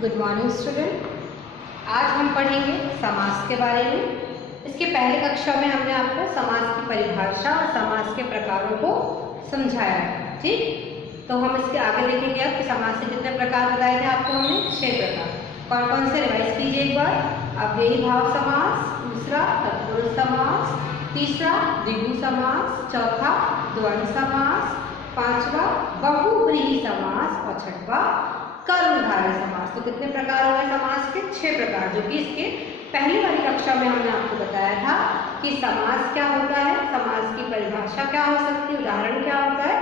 Good morning student. आज हम पढ़ेंगे समास के बारे में। इसके पहले कक्षा में हमने आपको समास की परिभाषा और समास के प्रकारों को समझाया है, ठीक। तो हम इसके आगे देखेंगे अब कि समास के कितने प्रकार बताए थे आपको हमने, 6 प्रकार। कौन कौन से रिवाइज कीजिए एक बार। अव्ययी भाव समास, दूसरा तत्पुरुष समास, तीसरा द्विगु समास, चौथा द्वंद्व समास, पांचवा बहुव्रीहि समास और छठवा कर्मधारय समास। तो कितने प्रकार हो गए समास के? 6 प्रकार, जो कि इसके पहली वाली कक्षा में हमने आपको बताया था कि समास क्या होता है, समास की परिभाषा क्या हो सकती है, उदाहरण क्या होता है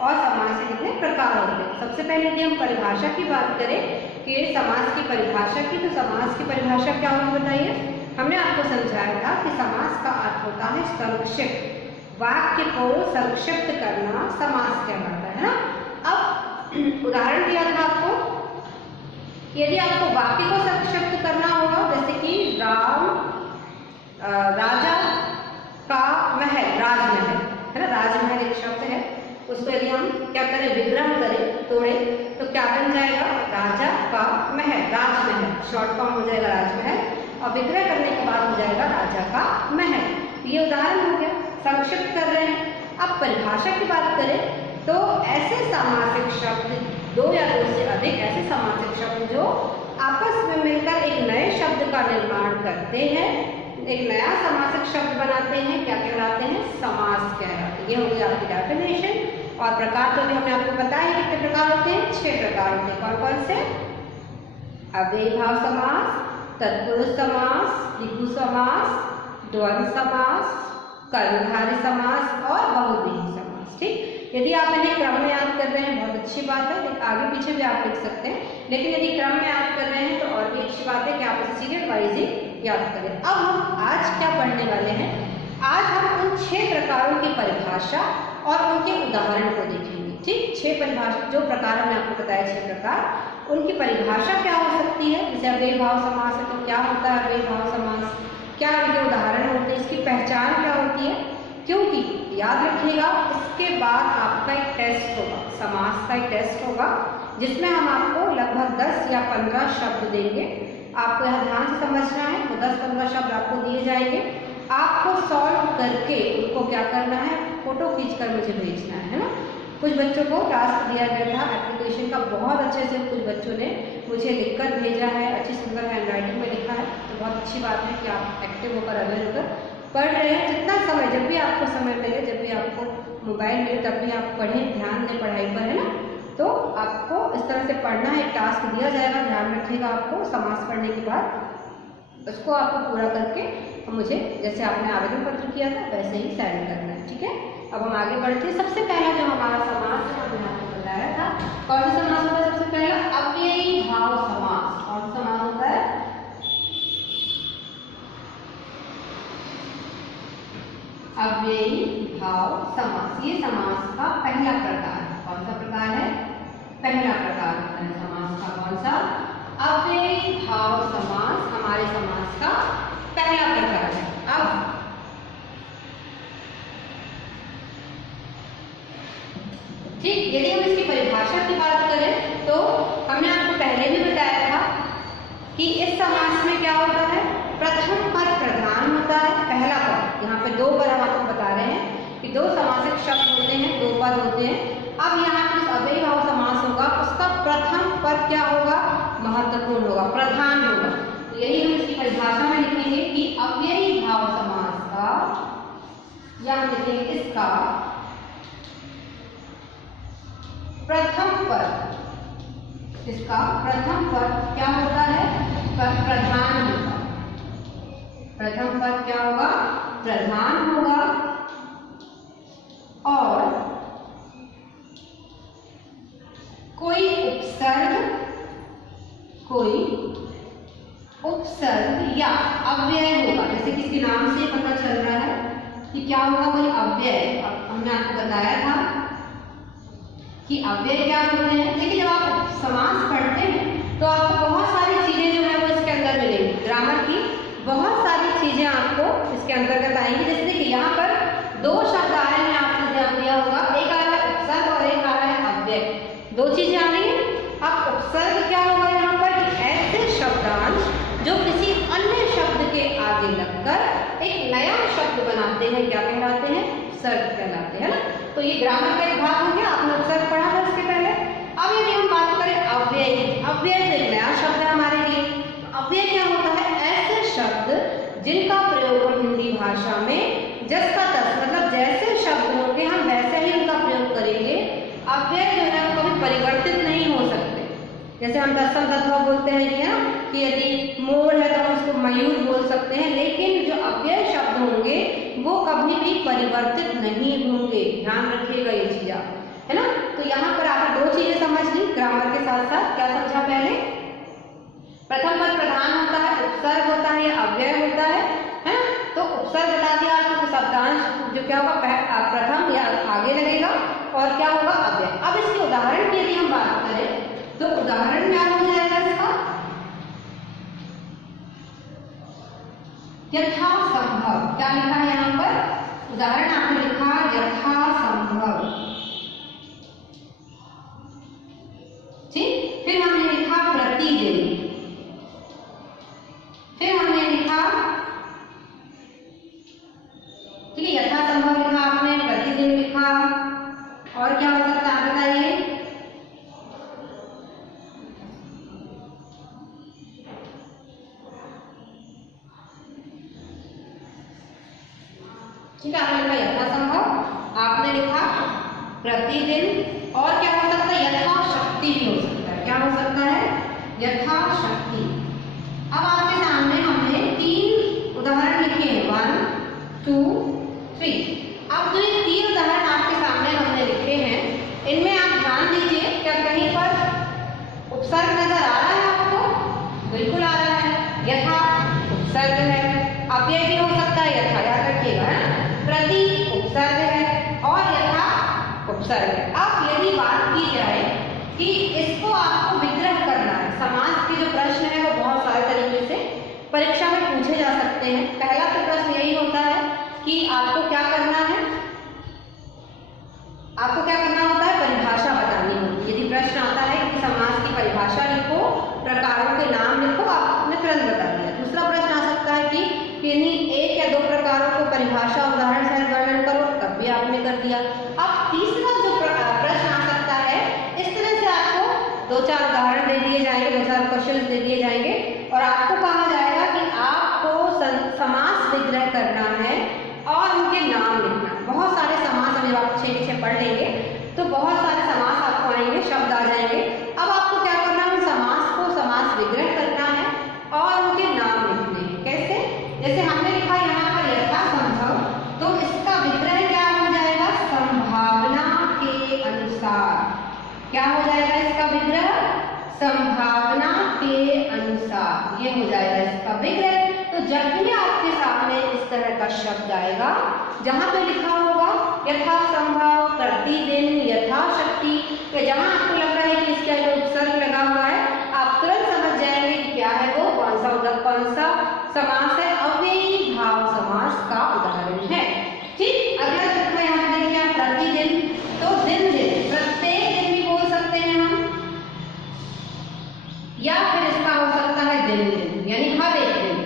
और समास के कितने प्रकार होते हैं। सबसे पहले यदि हम परिभाषा की बात करें कि समास की परिभाषा की, तो समास की परिभाषा क्या होगी बताइए। हमने आपको समझाया था कि समास का अर्थ होता है संक्षिप्त, वाक्य को संक्षिप्त करना समास कहलाता है ना। अब उदाहरण दिया था आपको, यदि आपको वाक्य को संक्षिप्त करना होगा, जैसे कि राजा का महल, राजमहल है ना, राजमहल एक शब्द है, उसको यदि हम क्या करें, विग्रह करें, तोड़े, तो क्या बन जाएगा, राजा का महल, राजमहल, शॉर्ट फॉर्म हो जाएगा राजमहल, और विग्रह करने के बाद हो जाएगा राजा का महल। ये उदाहरण हो गया, संक्षिप्त कर रहे हैं। अब परिभाषा की बात करें तो ऐसे समासिक शब्द, 2 या 2 से अधिक ऐसे समासिक शब्द जो आपस में मिलकर एक नए शब्द का निर्माण करते हैं, एक नया समासिक शब्द बनाते हैं, क्या कहलाते हैं, समास कहलाते हैं। ये हो गई आपकी डेफिनेशन। और प्रकार तो भी हमने आपको बताया कितने प्रकार होते हैं, 6 प्रकार होते हैं। कौन कौन से? अव्ययी भाव समास, तत्पुरुष समास, द्विगु समास, द्वंद्व समास, कर्मधारय समास और बहुव्रीहि समास, ठीक। यदि आप इन्हें क्रम में याद कर रहे हैं बहुत अच्छी बात है, आगे पीछे भी आप लिख सकते हैं, लेकिन यदि क्रम में याद कर रहे हैं तो और भी अच्छी बात है कि आप इसे सीरियल वाइज ही याद करें। अब हम आज क्या पढ़ने वाले हैं, आज हम उन 6 प्रकारों की परिभाषा और उनके उदाहरण को देखेंगे, ठीक। 6 परिभाषा, जो प्रकार हमने आपको बताया 6 प्रकार, उनकी परिभाषा क्या हो सकती है। जैसे अव्ययी भाव समास है तो क्या होता है अव्ययी भाव समास, क्या इनके उदाहरण होते हैं, इसकी पहचान क्या होती है। क्योंकि याद रखिएगा, इसके बाद आपका एक टेस्ट होगा, समास का एक टेस्ट होगा, जिसमें हम आपको लगभग 10 या 15 शब्द देंगे। आपको यहाँ ध्यान से समझना है। वो 10-15 शब्द आपको दिए जाएंगे, आपको सॉल्व करके उनको क्या करना है, फोटो खींचकर मुझे भेजना है ना। कुछ बच्चों को टास्क दिया गया था एप्लीकेशन का, बहुत अच्छे से कुछ बच्चों ने मुझे लिखकर भेजा है, अच्छी सुंदर हैंडराइटिंग में लिखा है, तो बहुत अच्छी बात है कि आप एक्टिव होकर, अवेयर होकर पढ़ रहे हैं। जितना समय, जब भी आपको समय मिले, जब भी आपको मोबाइल मिले, तब भी आप पढ़ें, ध्यान दें पढ़ाई पर, है ना। तो आपको इस तरह से पढ़ना है, एक टास्क दिया जाएगा, ध्यान रखिएगा। आपको समास पढ़ने के बाद उसको आपको पूरा करके मुझे, जैसे आपने आवेदन पत्र किया था वैसे ही सेंड करना है, ठीक है। अब हम आगे बढ़ते हैं। सबसे पहला जो हमारा समास है, हमने आपको बताया था कौन सा समास होता है। सबसे पहला अव्ययी भाव समास। कौन सा समास होता है? अव्ययी भाव समास। ये समास का पहला प्रकार है। कौन सा प्रकार है? पहला प्रकार होता है समास का। कौन सा? अव्ययी भाव समास हमारे समास का पहला प्रकार है। अब ठीक, यदि हम इसकी परिभाषा की बात करें तो हमने आपको पहले भी बताया था कि इस समास में क्या होता है, प्रथम पद प्रधान होता है, पहला पद। यहाँ पे 2 पद हम आपको बता रहे हैं कि 2 समासिक शब्द होते हैं, 2 पद होते हैं। अब यहाँ पर अव्ययी भाव समास होगा, उसका प्रथम पद क्या होगा, महत्वपूर्ण होगा, प्रधान होगा। तो यही हम इसकी परिभाषा में लिखेंगे कि अव्ययी भाव समास का, या हम लिखेंगे इसका प्रथम पद, इसका प्रथम पद क्या होता है, प्रधान होगा। प्रथम पद क्या होगा, प्रधान होगा। और कोई उपसर्ग या अव्यय होगा। जैसे किसी नाम से पता चल रहा है कि क्या होगा, कोई अव्यय। अब हमने आपको बताया था कि अव्यय क्या होते हैं, लेकिन जब आप समास पढ़ते हैं तो आपको बहुत सारी चीजें जो है वो इसके अंदर मिलेंगी। ग्रामर की बहुत सारी चीजें आपको इसके अंतर्गत आएंगी। जैसे देखिए यहाँ पर 2 शब्द आ रहे हैं, आपने ध्यान दिया होगा, एक आ रहा है उपसर्ग और एक आ रहा है अव्यय। 2 चीजें आ रही है। अब उपसर्ग क्या होगा यहाँ पर, जो किसी अन्य शब्द के आगे लगकर एक नया शब्द बनाते हैं, क्या कहलाते हैं? उपसर्ग कहलाते हैं ना। तो ये ग्रामर का एक भाग हो गया, आपने उपसर्ग पढ़ा था इसके पहले। अब यदि हम बात करें अव्यय, अव्यय तो एक नया शब्द है हमारे लिए। अव्यय क्या होता है? ऐसे शब्द जिनका प्रयोग हम हिंदी भाषा में जस का तस, मतलब जैसे शब्द होंगे हम वैसे ही उनका प्रयोग करेंगे। अव्यय जो है वो कभी परिवर्तित नहीं हो सकते। जैसे हम तत्सम तद्भव बोलते हैं कि ना, कि यदि मोर है तो हम उसको मयूर बोल सकते हैं, लेकिन जो अव्यय शब्द होंगे वो कभी भी परिवर्तित नहीं होंगे। ध्यान रखिएगा ये चीज आप, है ना। तो यहाँ पर आपने दो चीजें समझ ली ग्रामर के साथ साथ। क्या समझा पहले? प्रथम पद प्रधान होता है, उपसर्ग होता है या अव्यय होता है ना। तो उपसर्ग बता दिया आपको, शब्दांश जो क्या होगा प्रथम या आगे लगेगा, और क्या होगा? अव्यय। अब इसके उदाहरण की यदि हम बात करें तो उदाहरण क्या हो जाएगा इसका? यथासंभव। क्या लिखा है यहाँ पर? उदाहरण आपने लिखा यथासंभव, ठीक। फिर हमने लिखा प्रतिदिन, फिर हमने लिखा, ठीक है, यथासंभव लिखा आपने, प्रतिदिन लिखा, और क्या हो सकता है आप बताइए? ठीक है, आपने लिखा यथासंभव, आपने लिखा प्रतिदिन, और क्या हो सकता है? यथाशक्ति भी हो सकता है। क्या हो सकता है? यथाशक्ति। अब आपके सामने हमने 3 उदाहरण लिखे हैं, 1 2 3। अब जो ये 3 उदाहरण आपके सामने हमने लिखे हैं, इनमें आप ध्यान दीजिए, क्या कहीं पर उपसर्ग नजर आ रहा है आपको? बिल्कुल आ रहा है। यथा उपसर्ग है, अव्यय भी हो सकता है, यथा याद रखिएगा, है ना। प्रति उपसर्ग है और यथा उपसर्ग है। अब यदि बात की जाए कि इसको आपको विग्रह करना है, समास के जो प्रश्न है वो बहुत सारे तरीके से परीक्षा में पूछे जा सकते हैं। पहला तो प्रश्न यही होता है कि आपको क्या करना है? आपको क्या करना होता है? परिभाषा बतानी होगी। यदि प्रश्न आता है कि समास की परिभाषा लिखो, प्रकारों के नाम लिखो, आपने तुरंत बता दिया। दूसरा प्रश्न आ सकता है कि किन्हीं 1 या 2 प्रकारों को परिभाषा उदाहरण से वर्णन करो, तब भी आपने कर दिया। अब तीसरा जो प्रश्न आ सकता है, इस तरह से आपको 2-4 उदाहरण दे दिए जाएंगे, 2-4 क्वेश्चन दे दिए जाएंगे, और आपको कहा जाएगा कि आपको समास विग्रह करना है और उनके नाम लिखना है। बहुत सारे समास, जब आप पीछे पढ़ लेंगे तो बहुत सारे समास आपको आएंगे, शब्द आ जाएंगे। अब आपको क्या करना है? समास को समास विग्रह करना है और उनके नाम लिखने हैं। कैसे? जैसे हमने लिखा यहाँ पर यथासंभव, तो इसका विग्रह क्या हो जाएगा? संभावना के अनुसार। क्या हो जाएगा इसका विग्रह? संभावना के अनुसार, ये हो जाएगा इसका विग्रह। तो जब भी आपके सामने इस तरह का शब्द आएगा जहां पे लिखा होगा यथासंभव, प्रतिदिन, यथाशक्ति, तो जहां आपको लग रहा है कि इसके आगे उपसर्ग लगा हुआ है, आप तुरंत समझ जाएंगे कि क्या है वो, कौन सा समास है? अव्ययी भाव समास का उदाहरण है। ठीक। अगला शब्द में यहाँ देखिए प्रतिदिन, तो दिन दिन, प्रत्येक दिन भी बोल सकते हैं हम, या फिर इसका हो सकता है दिन दिन, यानी हर एक दिन,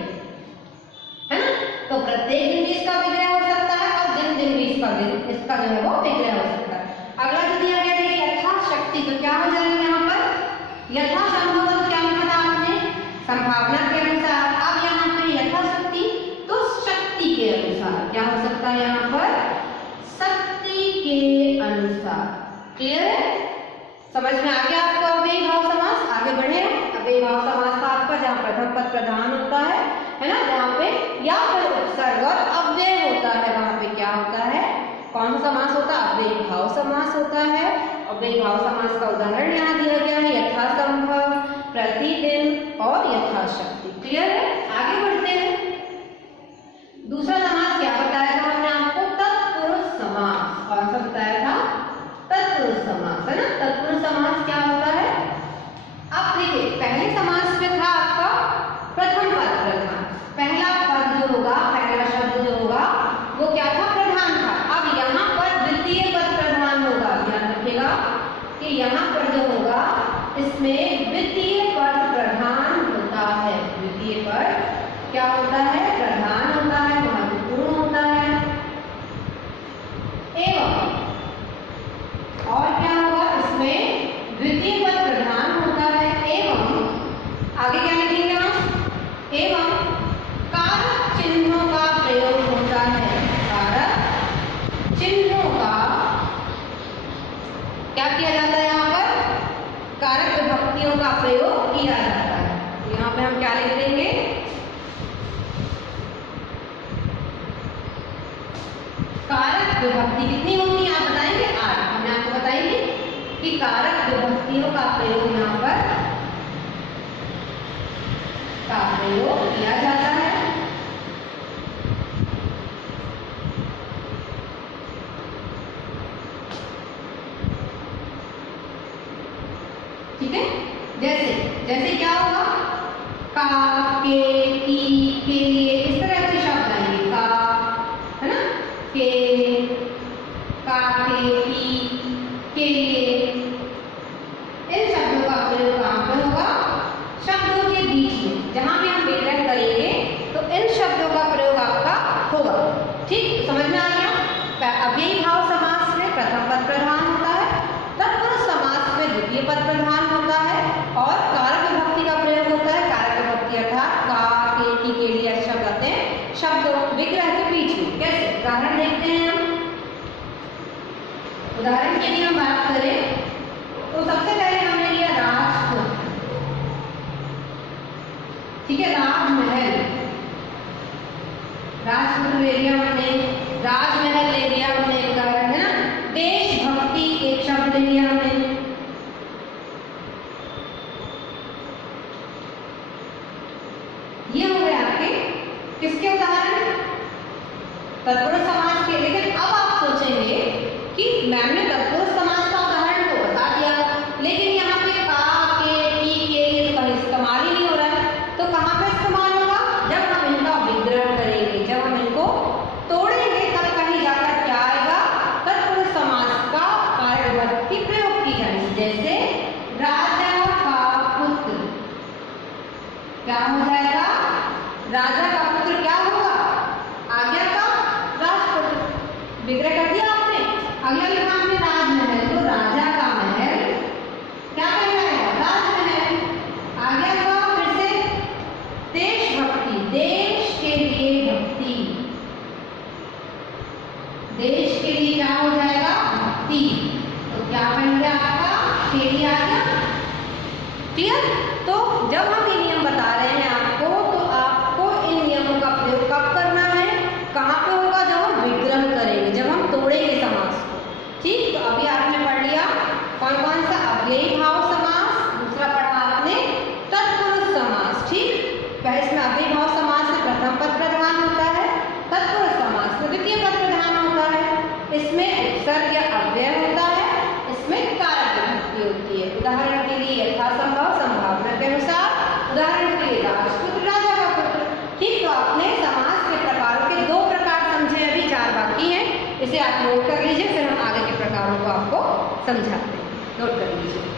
है ना। तो प्रत्येक दिन भी इसका विग्रह हो सकता है और दिन दिन भी इसका जो है वो विग्रह हो सकता है। अगला जो दिया गया है यथाशक्ति, तो क्या हो जाएगा यहाँ पर? यथासंभव, क्या लिखा था आपने? संभावना के अनुसार। अब यहाँ पे यथाशक्ति, तो शक्ति के अनुसार। क्या हो सकता है यहाँ पर? शक्ति के अनुसार। क्लियर है? समझ में आ गया आपको अव्ययी भाव समास? आगे बढ़े। अव्ययी भाव समास का आपका जहाँ प्रथम पद प्रधान होता है ना, जहाँ पे या फिर उपसर्ग और अव्यय होता है, वहां पे क्या होता है? कौन सा समास होता है? अव्ययी भाव समास होता है। अव्ययी भाव समास का उदाहरण यहाँ दिया गया है यथासंभव, प्रतिदिन और यथाशक्ति। क्लियर है? आगे बढ़ते हैं। दूसरा समास क्या बताया था हमने आपको? तत्पुरुष समास। कौन सा बताया था? तत्पुरुष समास, है ना। तत्पुरुष समास क्या होता है? अब देखिए, पहले समास में था आपका प्रथम पद प्रधान। पहला पद जो होगा, पहला शब्द जो होगा वो क्या था? प्रधान था। अब यहाँ पर द्वितीय पद प्रधान होगा। ध्यान रखिएगा कि यहाँ पर जो होगा इसमें द्वितीय पद प्रधान होता है। द्वितीय पद क्या होता है? प्रधान होता है, महत्वपूर्ण होता है। एवं और क्या होगा इसमें? द्वितीय पद प्रधान होता है। एवं आगे क्या लिखेंगे आप? एवं कारक चिन्हों का प्रयोग होता है। कारक चिन्हों का क्या किया जाता है? यहाँ पर कारक विभक्तियों का प्रयोग किया जाता है। यहाँ पे हम क्या लिख देंगे? कारक विभक्ति कितनी होती है आप बताएंगे? 8। हमने आपको बताएंगे कि कारक विभक्तियों का प्रयोग यहाँ पर किया जाता है। ठीक है, जैसे क्या होगा? का, के, की, के लिए इस तरह के शब्द आएंगे। का, है ना? के, का, के लिए इन शब्दों का प्रयोग कहाँ पर होगा? शब्दों के बीच में जहां भी हम विग्रह करेंगे तो इन शब्दों का प्रयोग आपका होगा। ठीक, समझ में आ गया? अव्ययी भाव समास में प्रथम पद प्रधान होता है, तत्पुरुष समास में द्वितीय पद प्रधान होता है और कारक विभक्ति का प्रयोग होता है। कारक विभक्ति अर्थात का, के, की के लिए शब्द आते हैं शब्दों विग्रह के बीच में। कैसे? उदाहरण देखते हैं हम। उदाहरण के लिए हम बात करें तो सबसे पहले हमने लिया राजपुत्र। ठीक है, राजमहल, राजपुत्र ले लिया हमने, राजमहल ले लिया हमने, एक उदाहरण है ना। देशभक्ति एक शब्द ले लिया हमने। ये हो गए आपके किसके उदाहरण? तत्पुरुष समास के। लेकिन अब आप सोचेंगे कि मैम ने तत्पुरुष समास का उदाहरण तो बता दिया, लेकिन यहाँ पे का, के, की के लिए तो कहीं इस्तेमाल ही नहीं हो रहा है। तो कहाँ पे इस्तेमाल होगा? जब हम इनका विग्रह करेंगे, जब हम इनको तोड़ेंगे तब कहीं जाकर क्या आएगा? तत्पुरुष समास का कारक विभक्ति प्रयोग की जाएगी। जैसे राजा का पुत्र क्या हो जाएगा? राजा का पुत्र क्या होगा? आज्ञा का राजपुत्र। विग्रह कर दिया आपने। अगला लिखा हमने राजमहल, तो राजा का महल क्या कहलाएगा? राजमहल। आज्ञा का फिर से देशभक्ति, देश के लिए भक्ति, देश के लिए क्या हो जाएगा? भक्ति। तो क्या बन गया आपका? खेली आज्ञा। क्लियर? तो जब हम ये नियम बता रहे हैं आपको, तो आपको इन नियमों का प्रयोग कब करना है? कहाँ पे होगा? जब हम विग्रह करेंगे, जब हम तोड़ेंगे समास को। ठीक, तो अभी आपने पढ़ लिया कौन कौन सा? अव्ययी भाव समास, दूसरा पढ़ा आपने तत्पुरुष समास। ठीक, पहले इसमें अव्ययी भाव समास में प्रथम पद प्रधान होता है, तत्पुरुष समास में द्वितीय पद प्रधान होता है। इसमें उपसर्ग या अव्यय होता है, इसमें कारक विभक्ति होती है। उदाहरण के लिए यथासंभव, संभावना के अनुसार। उदाहरण के लिए राजपुत्र, राजा का पुत्र। ठीक, तो आपने समास के प्रकारों के 2 प्रकार समझे, अभी 4 बाकी हैं। इसे आप नोट कर लीजिए, फिर हम आगे के प्रकारों को आपको समझाते हैं। नोट कर लीजिए।